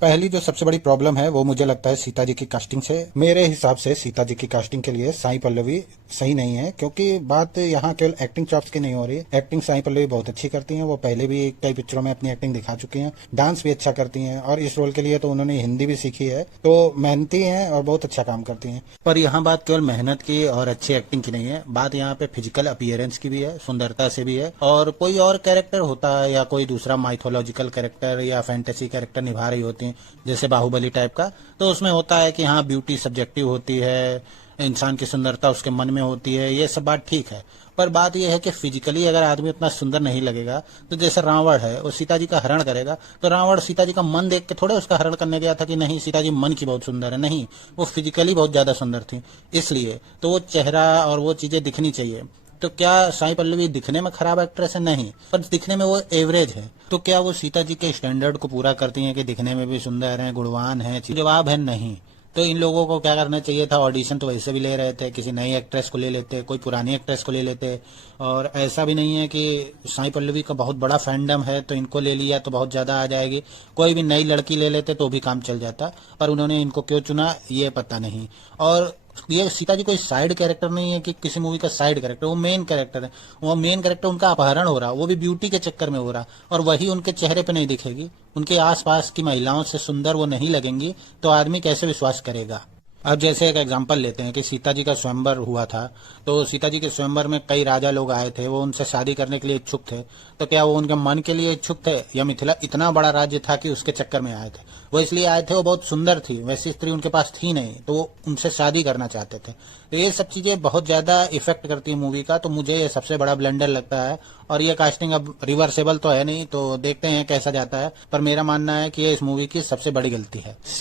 पहली जो सबसे बड़ी प्रॉब्लम है वो मुझे लगता है सीता जी की कास्टिंग से। मेरे हिसाब से सीता जी की कास्टिंग के लिए साई पल्लवी सही नहीं है, क्योंकि बात यहाँ केवल एक्टिंग चॉप्स की नहीं हो रही। एक्टिंग साई पल्लवी बहुत अच्छी करती हैं, वो पहले भी कई पिक्चरों में अपनी एक्टिंग दिखा चुकी हैं, डांस भी अच्छा करती हैं, और इस रोल के लिए तो उन्होंने हिंदी भी सीखी है, तो मेहनती हैं और बहुत अच्छा काम करती हैं। पर यहाँ बात केवल मेहनत की और अच्छी एक्टिंग की नहीं है, बात यहाँ पे फिजिकल अपीयरेंस की भी है, सुंदरता से भी है। और कोई और कैरेक्टर होता है या कोई दूसरा माइथोलॉजिकल कैरेक्टर या फैंटेसी कैरेक्टर निभा रही होती है, जैसे बाहुबली टाइप का, तो उसमें होता है कि हाँ ब्यूटी सब्जेक्टिव होती है, इंसान की सुंदरता उसके मन में होती है, ये सब बात ठीक है। पर बात यह है कि फिजिकली अगर आदमी उतना सुंदर नहीं लगेगा, तो जैसे रावण है वो सीता जी का हरण करेगा, तो रावण सीता जी का मन देख के थोड़े उसका हरण करने गया था कि नहीं सीता जी मन की बहुत सुंदर है, नहीं, वो फिजिकली बहुत ज्यादा सुंदर थी। इसलिए तो वो चेहरा और वो चीजें दिखनी चाहिए। तो क्या साई पल्लवी दिखने में खराब एक्ट्रेस है? नहीं, पर दिखने में वो एवरेज है। तो क्या वो सीता जी के स्टैंडर्ड को पूरा करती हैं कि दिखने में भी सुंदर हैं, गुणवान हैं? जवाब है नहीं। तो इन लोगों को क्या करना चाहिए था, ऑडिशन तो वैसे भी ले रहे थे, किसी नई एक्ट्रेस को ले लेते, कोई पुरानी एक्ट्रेस को ले लेते। और ऐसा भी नहीं है कि साई पल्लवी का बहुत बड़ा फैंडम है तो इनको ले लिया तो बहुत ज्यादा आ जाएगी, कोई भी नई लड़की ले लेते तो भी काम चल जाता। पर उन्होंने इनको क्यों चुना ये पता नहीं। और ये सीता जी कोई साइड कैरेक्टर नहीं है कि किसी मूवी का साइड कैरेक्टर, वो मेन कैरेक्टर है। वो मेन कैरेक्टर उनका अपहरण हो रहा, वो भी ब्यूटी के चक्कर में हो रहा, और वही उनके चेहरे पे नहीं दिखेगी, उनके आसपास की महिलाओं से सुंदर वो नहीं लगेंगी, तो आदमी कैसे विश्वास करेगा? अब जैसे एक एग्जांपल लेते हैं कि सीता जी का स्वयंवर हुआ था, तो सीता जी के स्वयंवर में कई राजा लोग आए थे, वो उनसे शादी करने के लिए इच्छुक थे। तो क्या वो उनके मन के लिए इच्छुक थे, या मिथिला इतना बड़ा राज्य था कि उसके चक्कर में आए थे? वो इसलिए आए थे, वो बहुत सुंदर थी, वैसी स्त्री उनके पास थी नहीं, तो वो उनसे शादी करना चाहते थे। तो ये सब चीजें बहुत ज्यादा इफेक्ट करती है मूवी का, तो मुझे ये सबसे बड़ा ब्लेंडर लगता है। और ये कास्टिंग अब रिवर्सेबल तो है नहीं, तो देखते हैं कैसा जाता है, पर मेरा मानना है कि ये इस मूवी की सबसे बड़ी गलती है।